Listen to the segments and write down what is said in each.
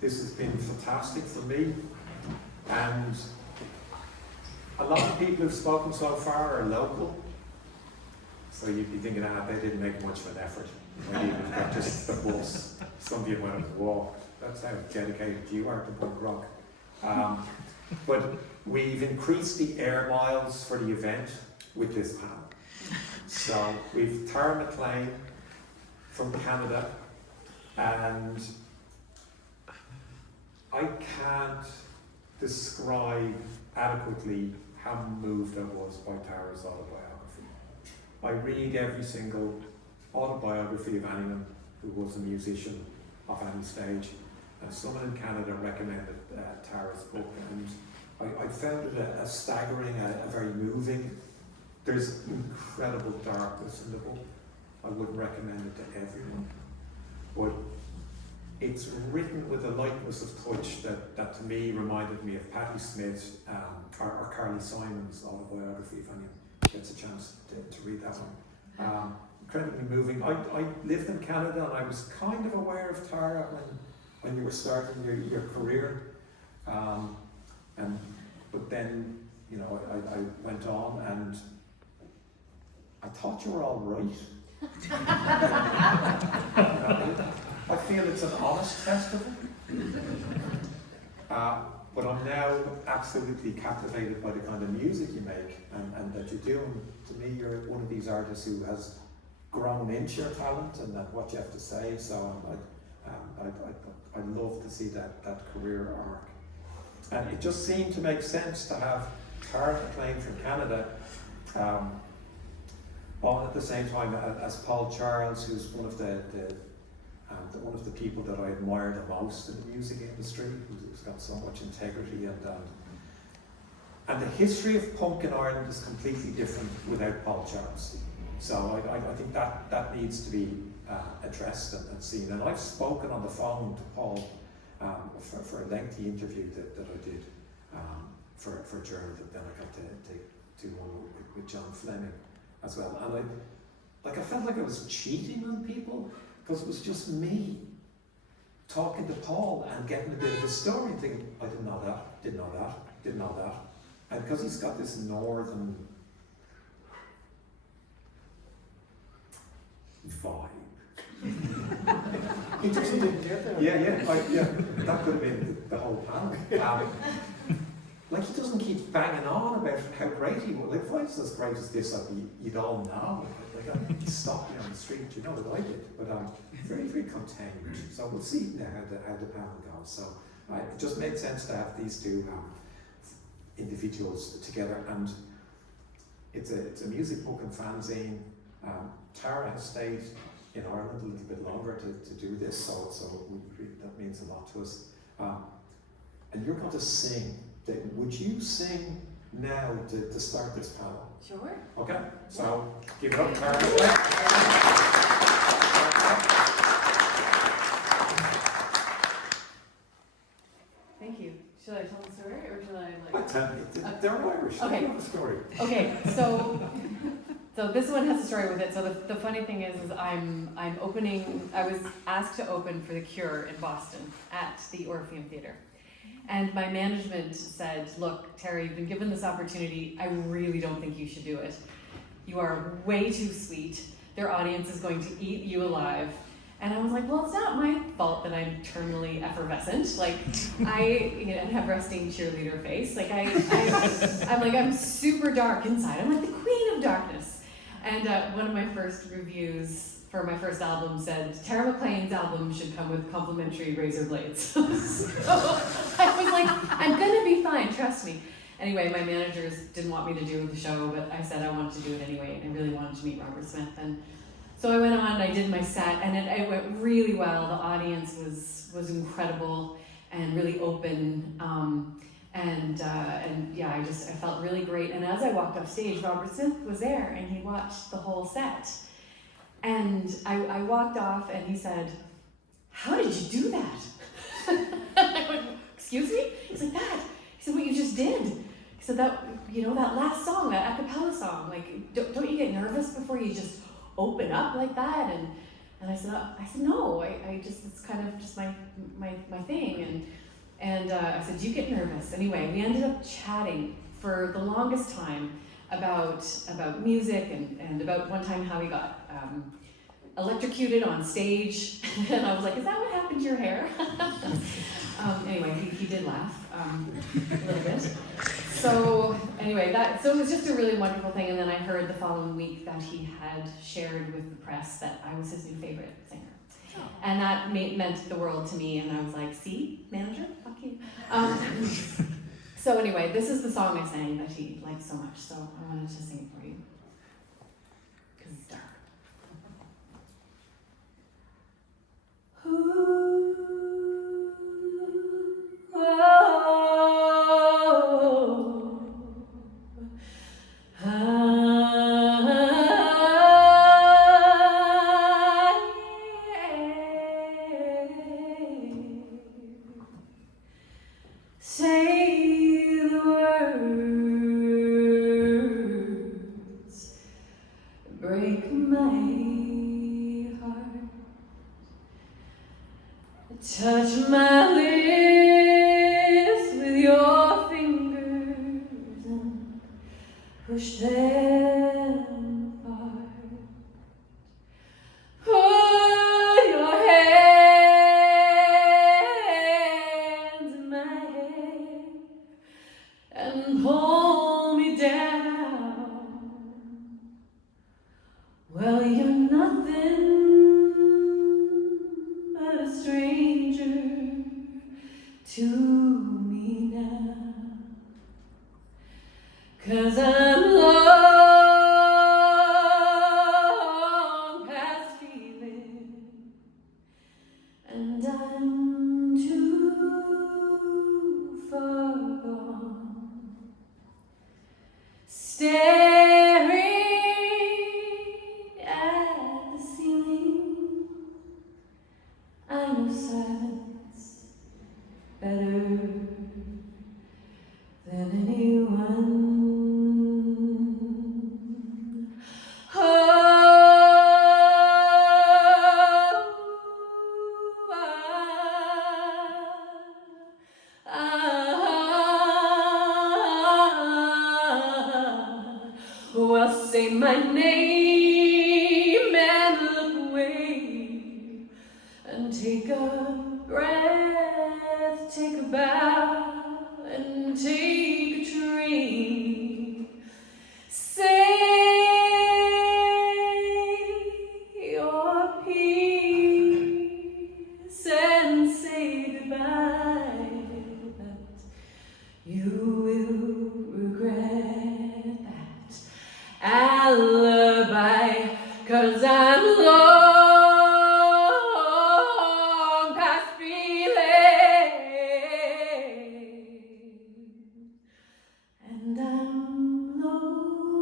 This has been fantastic for me, and a lot of people who've spoken so far are local, so you'd be thinking, they didn't make much of an effort. Maybe you've got just the bus, some of you might have walked. That's how dedicated you are to punk rock. But we've increased the air miles for the event with this panel. So we've Tara MacLean from Canada, and I can't describe adequately how moved I was by Tara's autobiography. I read every single autobiography of anyone who was a musician of any stage, and someone in Canada recommended Tara's book, and I found it a staggering, a very moving. There's incredible darkness in the book. I wouldn't recommend it to everyone, but it's written with a lightness of touch that to me reminded me of Patti Smith or Carly Simon's autobiography, if anyone gets a chance to read that one. Incredibly moving. I lived in Canada, and I was kind of aware of Tara when you were starting your career, but then I went on, and I thought you were all right. I feel it's an honest festival, but I'm now absolutely captivated by the kind of music you make and that you do. And to me, you're one of these artists who has grown into your talent and what you have to say. So I'd love to see that career arc. And it just seemed to make sense to have Tara MacLean from Canada on at the same time as Paul Charles, who's one of the people that I admire the most in the music industry, who's got so much integrity, and the history of punk in Ireland is completely different without Paul Charles. So I think that needs to be addressed and seen. And I've spoken on the phone to Paul for a lengthy interview that I did for a journal that then I got to do one with John Fleming as well. And I felt like I was cheating on people, because it was just me talking to Paul and getting a bit of his story and thinking, I didn't know that, didn't know that, didn't know that. And because he's got this northern vibe. He just didn't get there. Yeah, that could have been the whole panel. Like, he doesn't keep banging on about how great he was. Like, if I was as great as this, you'd all know. Like, I'd stop me on the street, you know what I did. But very, very contained. So we'll see now how the panel goes. So it just made sense to have these two individuals together. And it's a music book and fanzine. Tara has stayed in Ireland a little bit longer to do this, so that means a lot to us. And you're going to sing. Would you sing now to start this panel? Sure. Okay, so give it up, Tara. Thank you. Should I tell the story, or should I They're Irish. Okay. They have a story. Okay, so this one has a story with it. So the funny thing is I'm opening. I was asked to open for The Cure in Boston at the Orpheum Theatre. And my management said, look, Terry, you've been given this opportunity. I really don't think you should do it. You are way too sweet. Their audience is going to eat you alive. And I was like, well, it's not my fault that I'm terminally effervescent. Like, I have resting cheerleader face. Like, I'm super dark inside. I'm like the queen of darkness. And one of my first reviews for my first album said, Tara MacLean's album should come with complimentary razor blades. So I was like, I'm gonna be fine, trust me. Anyway, my managers didn't want me to do the show, but I said I wanted to do it anyway, and I really wanted to meet Robert Smith. And so I went on and I did my set, and it went really well. The audience was incredible and really open. I felt really great. And as I walked off stage, Robert Smith was there, and he watched the whole set. And I walked off, and he said, how did you do that? I went, excuse me? He's like, that. He said, what you just did. He said, that last song, that a cappella song, like, don't you get nervous before you just open up like that? And And I said, no, I just, it's kind of just my thing. And I said, do you get nervous? Anyway, we ended up chatting for the longest time about music and about one time how he got electrocuted on stage. And I was like, is that what happened to your hair? Anyway, he did laugh a little bit. So anyway, so it was just a really wonderful thing. And then I heard the following week that he had shared with the press that I was his new favorite singer. Oh. And that meant the world to me. And I was like, see, manager, fuck you. So anyway, this is the song I sang that he liked so much. So I wanted to sing it for you. Because it's dark. Say the words, break my heart, touch my lips with your fingers and push them apart. Put your hands in my hair and pull me down. Well, you're nothing but a stranger to me now, 'cause I'm long past feeling, and I'm too far gone, staring at the ceiling. I know silence better than anyone. Oh, well, say my name and look away and take a breath, take a bow and take a train. Say your piece and say goodbye, but you will regret that alibi, 'cause I'm long past feeling, and I'm loading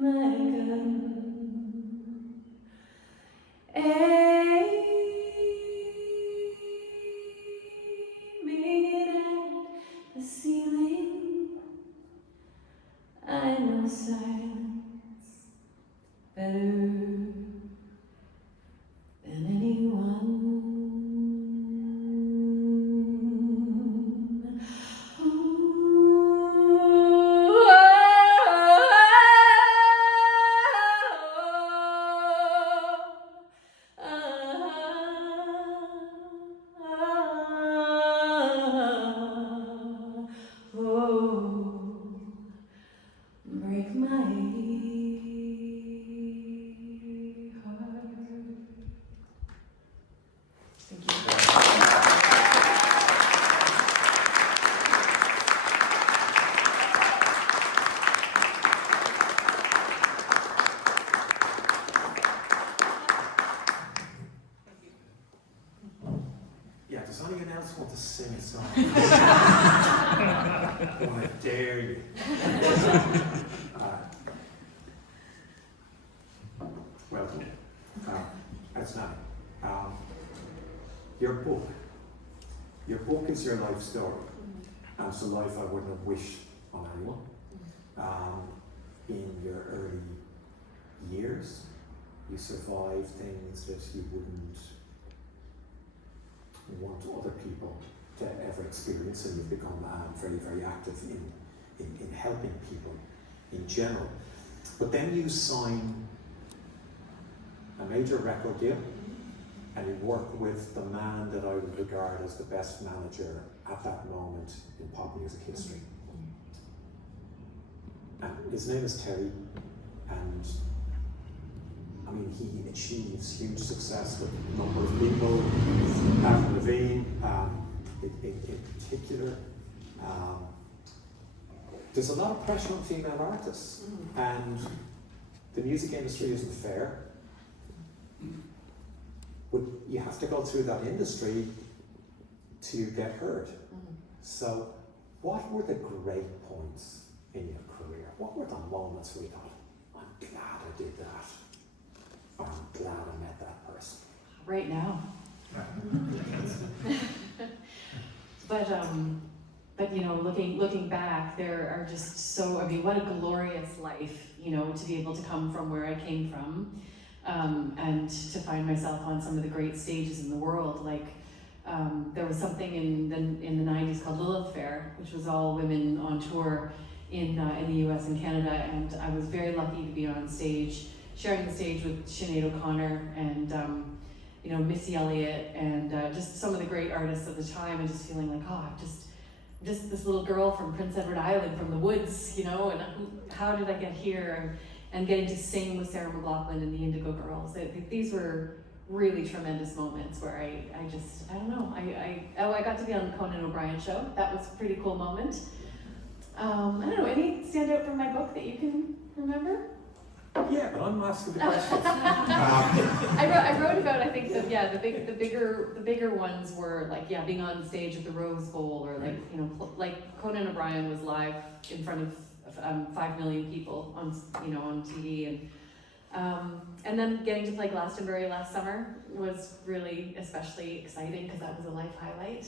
my gun, aiming it at the ceiling. I know silence better than anyone. Break my heart. Thank you. Yeah, does anyone else want to sing a song? Oh, I dare you. Welcome. That's not. Your book. Your book is your life story. And it's a life I wouldn't have wished on anyone. In your early years. years. You survive things that you wouldn't want other people to ever experience, and you've become very, very active in helping people in general. But then you sign a major record deal, and you work with the man that I would regard as the best manager at that moment in pop music history. And his name is Terry, and I mean, he achieves huge success with a number of people, Avril Lavigne in particular. There's a lot of pressure on female artists, and the music industry isn't fair. But you have to go through that industry to get heard. So, what were the great points in your career? What were the moments where you thought, I'm glad I did that, or I'm glad I met that person? Right now. But you know, looking back, there are just so, I mean, what a glorious life, you know, to be able to come from where I came from, and to find myself on some of the great stages in the world. Like, there was something in the 90s called Lilith Fair, which was all women on tour in the US and Canada, and I was very lucky to be on stage, sharing the stage with Sinead O'Connor and you know, Missy Elliott, and just some of the great artists of the time, and just feeling like, oh, I'm just this little girl from Prince Edward Island, from the woods, you know, and how did I get here? And getting to sing with Sarah McLachlan and the Indigo Girls. These were really tremendous moments where I don't know, I got to be on the Conan O'Brien show. That was a pretty cool moment. I don't know, any stand out from my book that you can remember? Yeah, but I'm asking the questions. I wrote about, I think, the bigger ones were like, yeah, being on stage at the Rose Bowl, or like, you know, like Conan O'Brien was live in front of 5 million people on, you know, on TV, and then getting to play Glastonbury last summer was really especially exciting because that was a life highlight.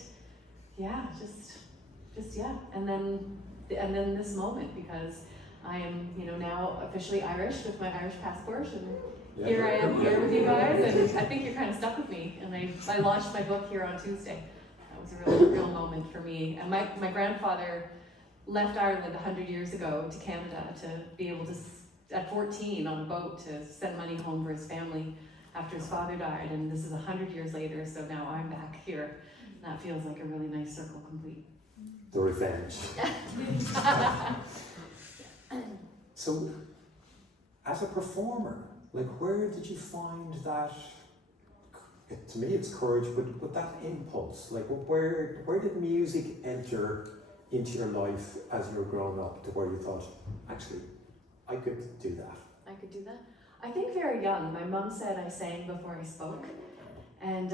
Yeah, just yeah, and then this moment, because I am, you know, now officially Irish with my Irish passport, and here I am here with you guys, and I think you're kind of stuck with me. And I launched my book here on Tuesday. That was a real moment for me. And my grandfather left Ireland 100 years ago to Canada to be able to, at 14, on a boat, to send money home for his family after his father died. And this is 100 years later, so now I'm back here. And that feels like a really nice circle complete. The revenge. So, as a performer, like, where did you find that? To me, it's courage, but that impulse. Like, where did music enter into your life as you were growing up, to where you thought, actually, I could do that? I could do that. I think very young. My mom said I sang before I spoke, and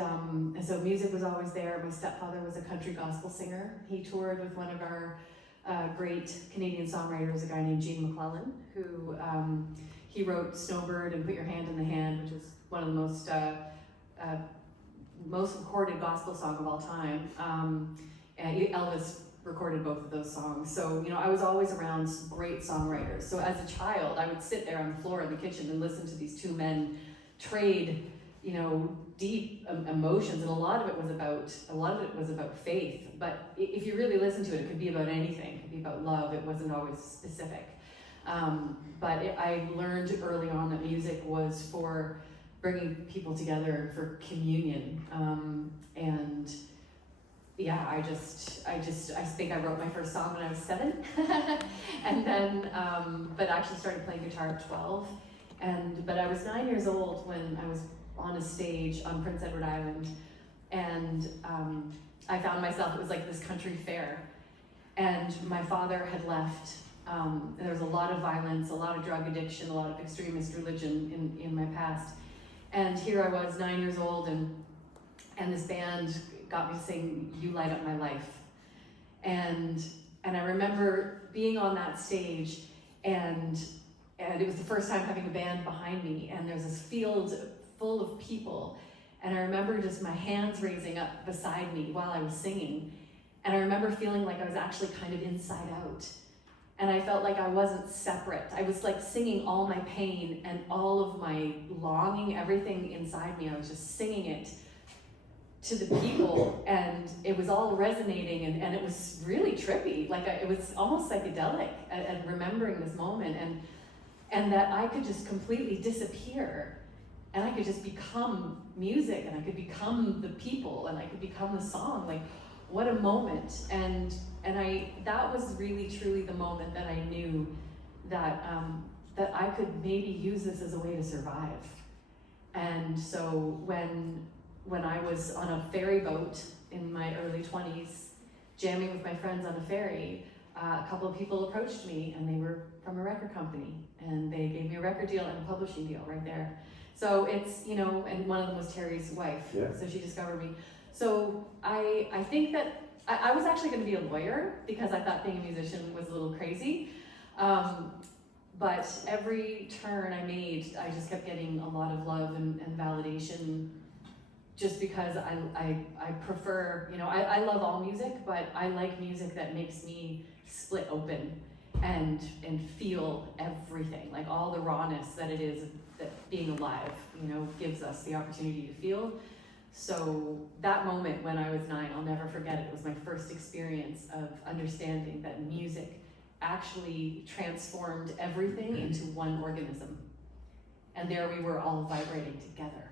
so music was always there. My stepfather was a country gospel singer. He toured with one of our great Canadian songwriters, a guy named Gene McClellan, who he wrote Snowbird and Put Your Hand in the Hand, which is one of the most recorded gospel song of all time. And Elvis recorded both of those songs. So, you know, I was always around great songwriters. So as a child, I would sit there on the floor in the kitchen and listen to these two men trade, you know, deep emotions, and a lot of it was about faith. But if you really listen to it, it could be about anything. It could be about love. It wasn't always specific. I learned early on that music was for bringing people together, for communion. And yeah, I think I wrote my first song when I was 7, and then but actually started playing guitar at 12. But I was 9 years old when I was on a stage on Prince Edward Island, and I found myself, it was like this country fair, and my father had left, and there was a lot of violence, a lot of drug addiction, a lot of extremist religion in my past, and here I was 9 years old, and this band got me to sing You Light Up My Life, and I remember being on that stage, and it was the first time having a band behind me, and there's this field full of people, and I remember just my hands raising up beside me while I was singing, and I remember feeling like I was actually kind of inside out, And I felt like I wasn't separate. I was like singing all my pain and all of my longing, everything inside me. I was just singing it to the people, and it was all resonating, and it was really trippy. Like it was almost psychedelic at remembering this moment, and that I could just completely disappear, and I could just become music, and I could become the people, and I could become the song. Like, what a moment. And that was really truly the moment that I knew that that I could maybe use this as a way to survive. And so when I was on a ferry boat in my early 20s, jamming with my friends on a ferry, a couple of people approached me, and they were from a record company, and they gave me a record deal and a publishing deal right there. So it's, you know, and one of them was Terry's wife, so she discovered me. So I think that I was actually going to be a lawyer because I thought being a musician was a little crazy. But every turn I made, I just kept getting a lot of love and validation, just because I prefer, you know, I love all music, but I like music that makes me split open and feel everything, like all the rawness that it is that being alive, you know, gives us the opportunity to feel. So that moment when I was 9, I'll never forget it. It was my first experience of understanding that music actually transformed everything into one organism. And there we were all vibrating together.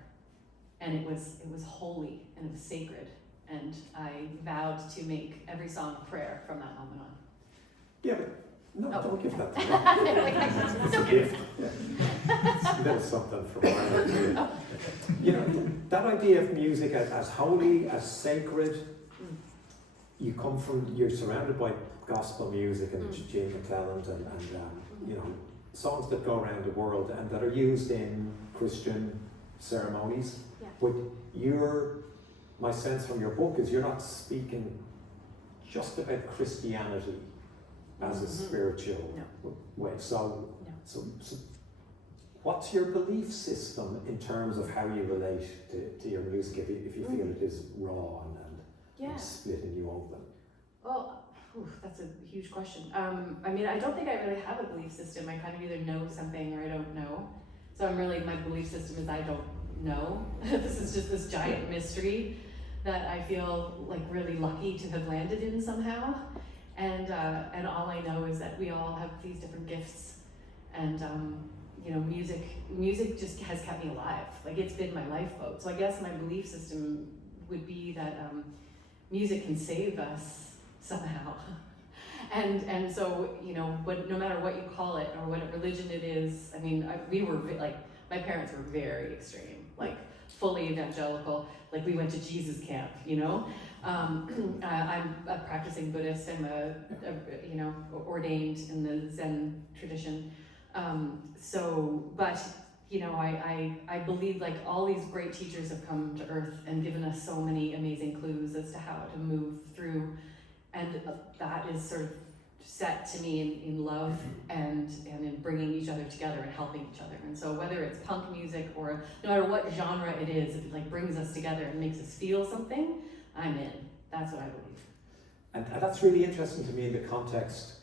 And it was holy and it was sacred. And I vowed to make every song a prayer from that moment on. Yeah, but no, don't give that to me. It's a gift. It's a little something from Ireland. You know, that idea of music as holy, as sacred, you're surrounded by gospel music and Jane McClelland and you know, songs that go around the world and that are used in Christian ceremonies. Yeah. But my sense from your book is you're not speaking just about Christianity as a spiritual way. So what's your belief system in terms of how you relate to your music if you feel it is raw and splitting you open? Well, that's a huge question. I mean, I don't think I really have a belief system. I kind of either know something or I don't know. So my belief system is I don't know. This is just this giant mystery that I feel like really lucky to have landed in somehow. And all I know is that we all have these different gifts, and you know, music just has kept me alive. Like, it's been my lifeboat. So I guess my belief system would be that music can save us somehow. And so, you know, no matter what you call it or what religion it is, I mean, we were like, my parents were very extreme, like fully evangelical. Like, we went to Jesus camp, you know. I'm a practicing Buddhist. I'm you know, ordained in the Zen tradition. But you know, I believe like all these great teachers have come to Earth and given us so many amazing clues as to how to move through, and that is sort of set to me in love and in bringing each other together and helping each other. And so whether it's punk music or no matter what genre it is, if it like brings us together and makes us feel something, I'm in. That's what I believe. And that's really interesting to me in the context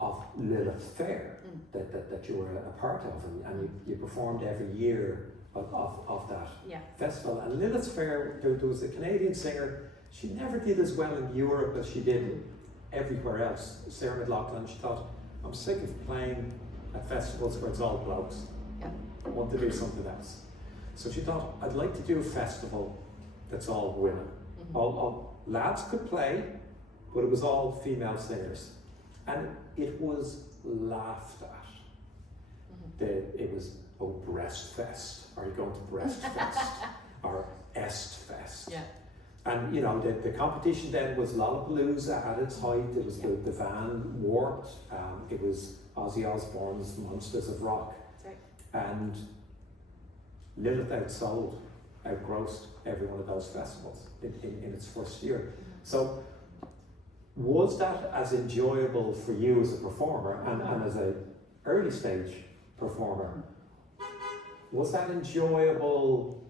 of Lilith Fair that you were a part of, and you performed every year of that festival. And Lilith Fair, there was a Canadian singer. She never did as well in Europe as she did everywhere else. Sarah McLachlan. She thought, I'm sick of playing at festivals where it's all blokes. I want to do something else. So she thought, I'd like to do a festival that's all women. All lads could play, but it was all female singers. And it was laughed at. It was, Breast Fest. Are you going to Breast Fest? Or Est Fest? Yeah. And you know, the competition then was Lollapalooza at its height. It was the Van Warped. It was Ozzy Osbourne's Monsters of Rock. That's right. And Lilith outgrossed every one of those festivals in its first year. So was that as enjoyable for you as a performer and as an early stage performer? Was that enjoyable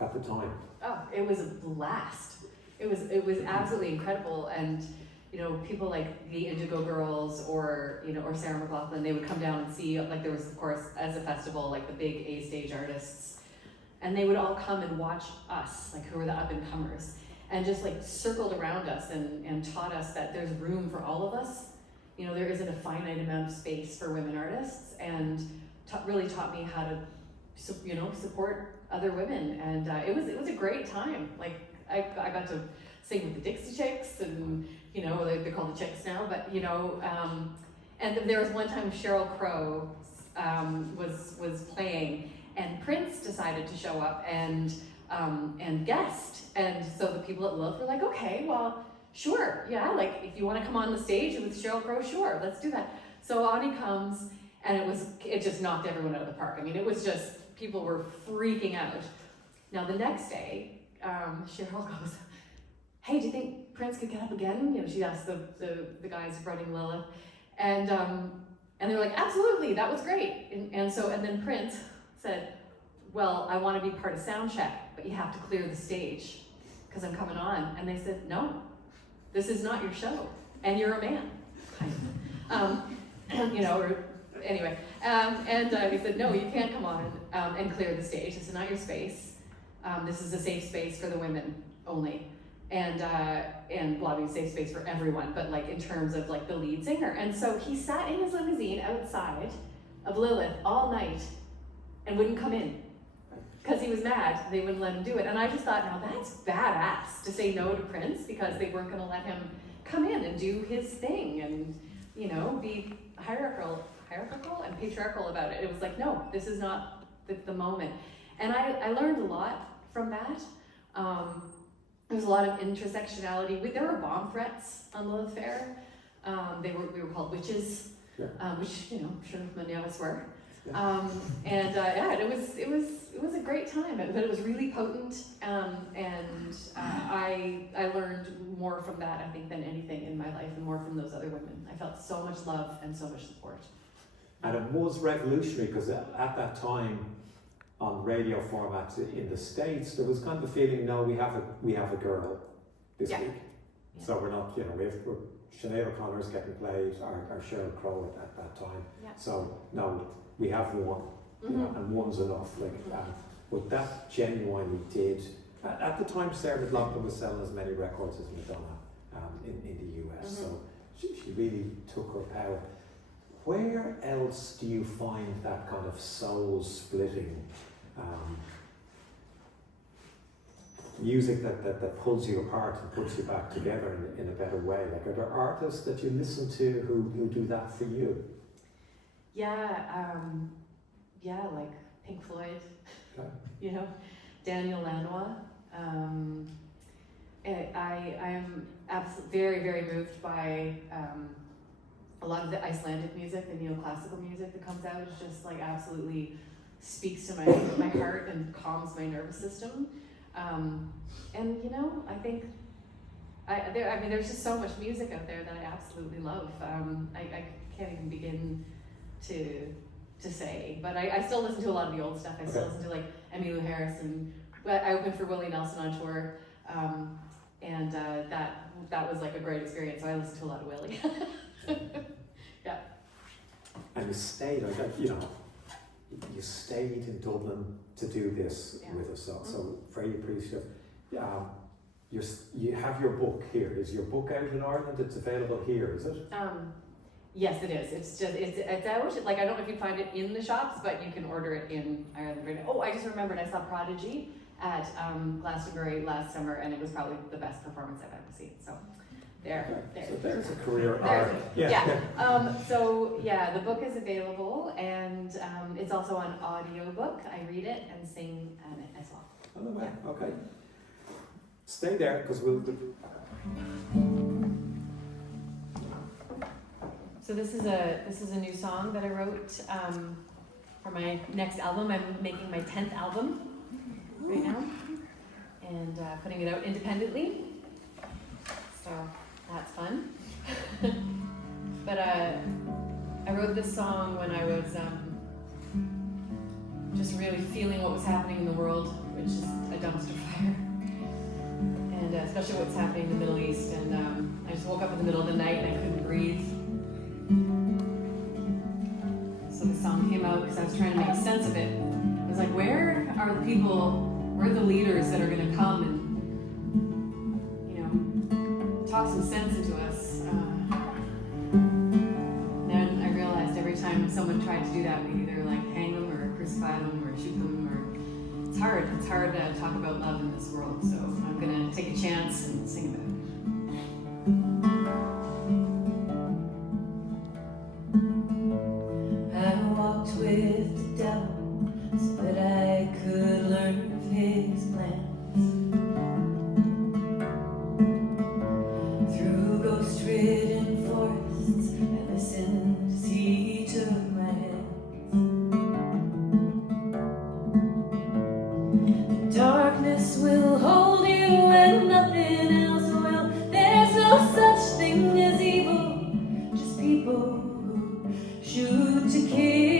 at the time? Oh, it was a blast. It was absolutely incredible. And people like the Indigo Girls or Sarah McLachlan, they would come down and see, like there was of course as a festival, like the big A stage artists, and they would all come and watch us, like who were the up and comers, and just like circled around us and taught us that there's room for all of us. There isn't a finite amount of space for women artists, and really taught me how to, support other women, and it was a great time. Like I got to sing with the Dixie Chicks, and they're called the Chicks now, but and there was one time Sheryl Crow was playing, and Prince decided to show up and guest, and so the people at Lilith were like, okay, well, sure, yeah, like if you want to come on the stage with Sheryl Crow, sure, let's do that. So Ani comes, and it just knocked everyone out of the park. I mean, it was just, people were freaking out. Now the next day, Sheryl goes, hey, do you think Prince could get up again? She asked the guys running Lilith, and they were like, absolutely, that was great. And then Prince said, well, I want to be part of soundcheck, but you have to clear the stage because I'm coming on. And they said, no, this is not your show, and you're a man. Anyway, he said, no, you can't come on and clear the stage. This is not your space. This is a safe space for the women only. And lobbying safe space for everyone, but like in terms of like the lead singer. And so he sat in his limousine outside of Lilith all night and wouldn't come in because he was mad they wouldn't let him do it. And I just thought, now that's badass to say no to Prince because they weren't going to let him come in and do his thing and be hierarchical and patriarchal about it. It was like, no, this is not the moment. And I learned a lot from that. There was a lot of intersectionality. There were bomb threats on Lilith Fair. We were called witches, which I'm sure many of us were. Yeah. It was a great time, but it was really potent. I learned more from that, I think, than anything in my life, and more from those other women. I felt so much love and so much support. And it was revolutionary because at that time, on radio formats in the States, there was kind of a feeling, no, we have a girl this week. Yeah. So we're not, Sinead O'Connor's getting played, or Sheryl Crow at that time. Yeah. So no, we have one, and one's enough. But that genuinely did. At the time, Sarah McLachlan was selling as many records as Madonna in the US. So she really took her power. Where else do you find that kind of soul-splitting music that pulls you apart and puts you back together in a better way? Like, are there artists that you listen to who do that for you? Like Pink Floyd, Daniel Lanois. I am absolutely very, very moved by a lot of the Icelandic music, the neoclassical music that comes out. It just like absolutely speaks to my heart and calms my nervous system. I think there's just so much music out there that I absolutely love. I can't even begin to say, but I still listen to a lot of the old stuff. I still listen to like Emmylou Harris, and I opened for Willie Nelson on tour, and that was like a great experience. So I listened to a lot of Willie. Yeah. And you stayed, you stayed in Dublin to do this with us, so very appreciative. You have your book here. Is your book out in Ireland? It's available here, is it? Yes, it is. It's out. Like, I don't know if you find it in the shops, but you can order it in Ireland right now. Oh, I just remembered I saw Prodigy at Glastonbury last summer, and it was probably the best performance I've ever seen. So there. So there's a career arc. The book is available, and it's also on audiobook. I read it and sing on it as well. Oh, wow. Yeah. Okay. Stay there, because we'll do. So this is a new song that I wrote for my next album. I'm making my 10th album right now, and putting it out independently. So that's fun. But I wrote this song when I was just really feeling what was happening in the world, which is a dumpster fire. and especially what's happening in the Middle East. And I just woke up in the middle of the night and I couldn't breathe. So the song came out because I was trying to make sense of it. I was like, where are the people, where are the leaders that are going to come and, talk some sense into us? Then I realized every time someone tried to do that, we either hang them or crucify them or shoot them, or it's hard to talk about love in this world. So I'm going to take a chance and sing about it. I walked with the devil so that I could learn of his plans. Through ghost-ridden forests, I listened as he took my hands. The darkness will hold you and nothing else will. There's no such thing as evil, just people who shoot to kill.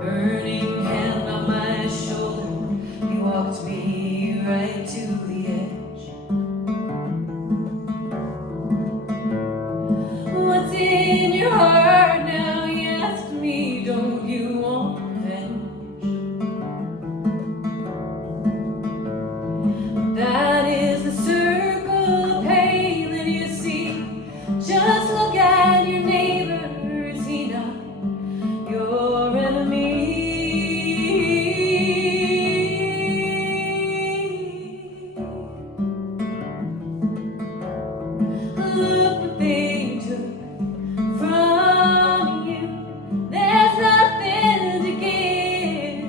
Burning hand on my shoulder, he walked me right to the edge. What's in your heart now, he asked me, don't you want revenge? That is the circle of pain that you see. Just look at your neighbor, is he not your enemy? Look what they took from you. There's nothing to give.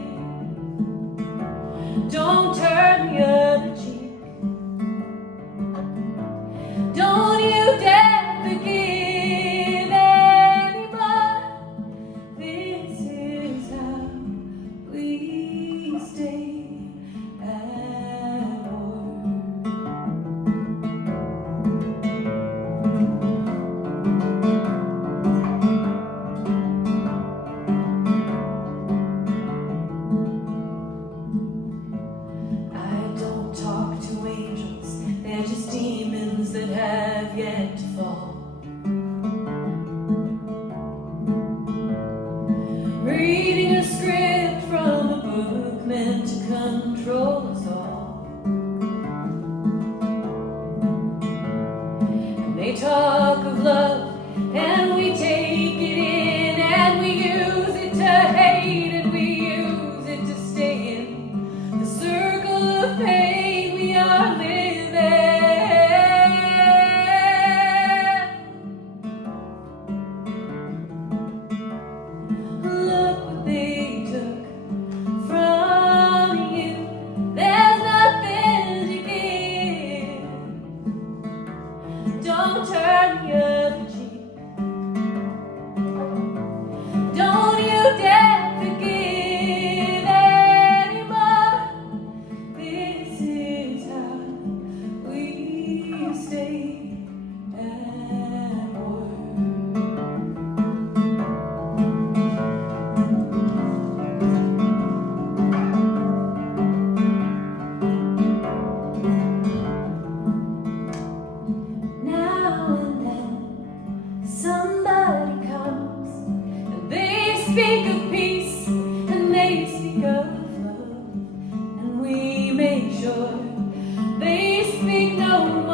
Don't turn the other cheek. Don't you dare forgive anymore. This is how we stay at war. I don't talk to angels, they're just demons that have yet to fall. Reading a script from a book meant to control us all. And they talk of love, and we take it in, and we use it to hate, and we use it to stay in the circle of pain we are living. Look what they took from you. There's nothing to give. Don't turn the other cheek. Don't you dare forgive anymore. This is how we stay at war. Now and then somebody comes and they speak of peace and they speak of love, and we make sure they speak no more.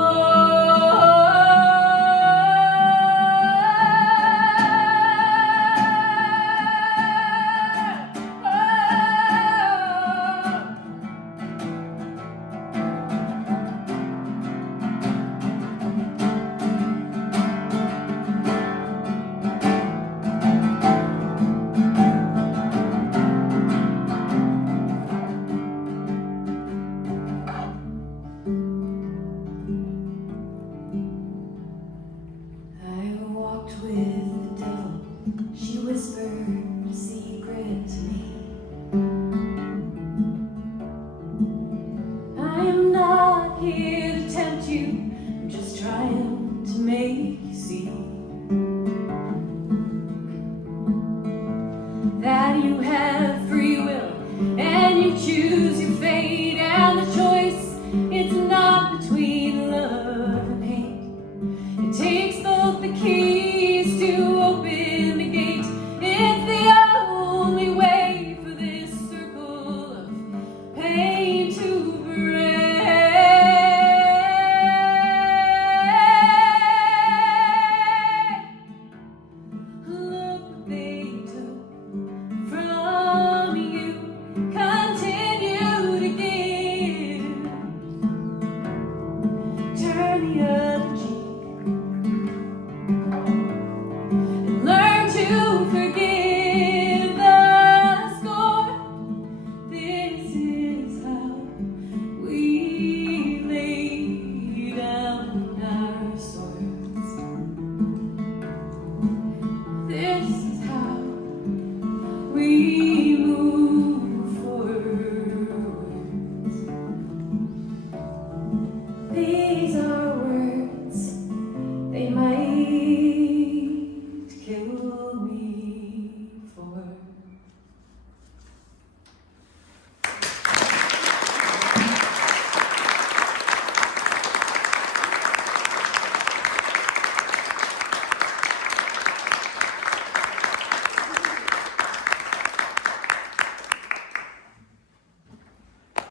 choose your